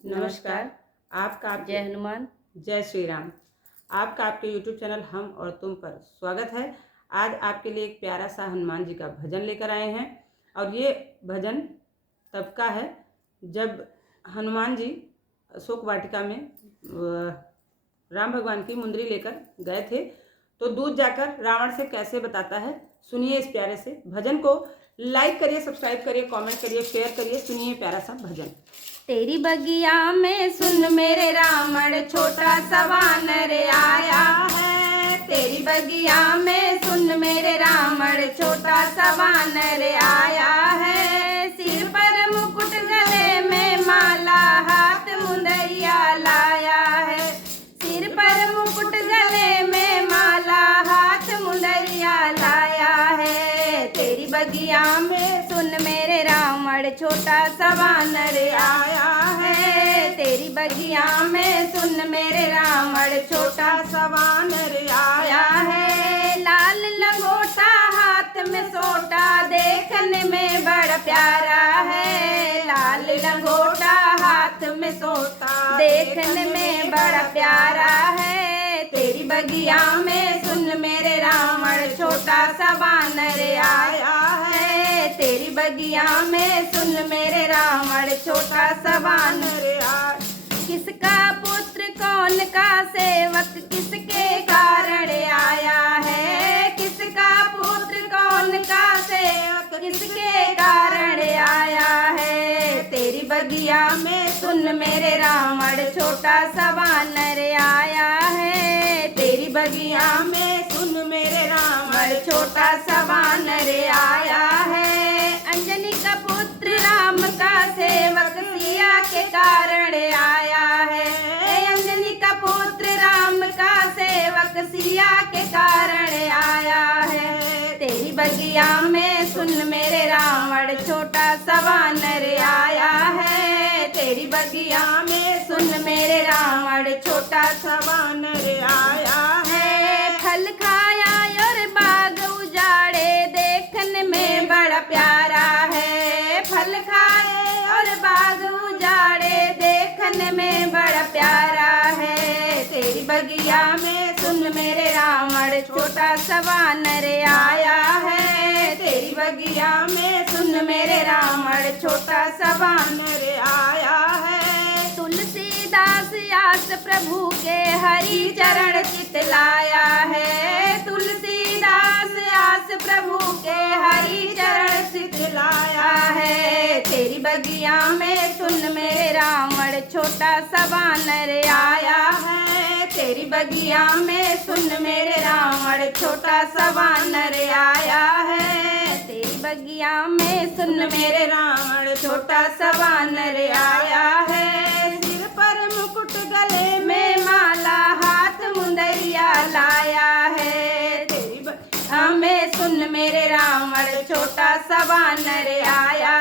नमस्कार। आपका जय हनुमान। जय श्री राम। आपका आपके YouTube चैनल हम और तुम पर स्वागत है। आज आपके लिए एक प्यारा सा हनुमान जी का भजन लेकर आए हैं और ये भजन तब का है जब हनुमान जी अशोक वाटिका में राम भगवान की मुंदरी लेकर गए थे तो दूध जाकर रावण से कैसे बताता है। सुनिए इस प्यारे से भजन को। लाइक करिए, सब्सक्राइब करिए, कमेंट करिए, शेयर करिए। सुनिए प्यारा सा भजन। तेरी बगिया में सुन मेरे रावण छोटा सा वानर आया है। तेरी बगिया में सुन मेरे रावण छोटा सा वानर आया है। सिर पर मुकुट गले में माला हाथ मुंदरिया लाया है। सिर पर मुकुट गले में माला हाथ मुंदरिया लाया है। तेरी बगिया में सुन मेरे रावण छोटा सा वानर आया है। तेरी बगिया में सुन मेरे रावण छोटा सा वानर आया है। लाल लंगोटा हाथ में सोटा देखने में बड़ा प्यारा है। लाल लंगोटा हाथ में सोटा देखने में बड़ा प्यारा है। तेरी बगिया में सुन मेरे रावण छोटा सा वानर आया है। तेरी बगिया में सुन मेरे रावण छोटा सा वानर आया। किसका पुत्र कौन का सेवक किसके कारण आया है। किसका पुत्र कौन का सेवक किसके कारण आया है। तेरी बगिया में सुन मेरे रावण छोटा सा वानर आया है। तेरी बगिया में सुन मेरे रावण छोटा सा वानर आया है। अंजनी का पुत्र राम का सेवक सिया के कारण आया है। अंजनी का पुत्र राम का सेवक सिया के कारण आया है। तेरी बगिया में सुन मेरे रावण छोटा सा वानर आया है। तेरी बगिया में सुन मेरे रावण छोटा सा वानर आया है। फल खाया और बाग उजाड़े देखने में बड़ा प्यारा है। फल खाए और बाग उजाड़े देखने में बड़ा प्यारा है। तेरी बगिया में सुन मेरे रावण छोटा सा वानर आया है। तेरी बगिया में सुन मेरे रावण छोटा सा वानर आया है। तुलसीदास आस प्रभु के हरि चरण चितलाया है। तुलसीदास आस प्रभु के हरि चरण चितलाया है। तेरी बगिया में सुन मेरे रावण छोटा सा वानर आया है। तेरी बगिया में सुन मेरे रावण छोटा सा वानर आया है। तेरी बगिया में सुन मेरे रावण छोटा सा वानर आया है। सिर पर मुकुट गले में माला हाथ मुंदरिया लाया है। तेरी बगिया में सुन मेरे रावण छोटा सा वानर आया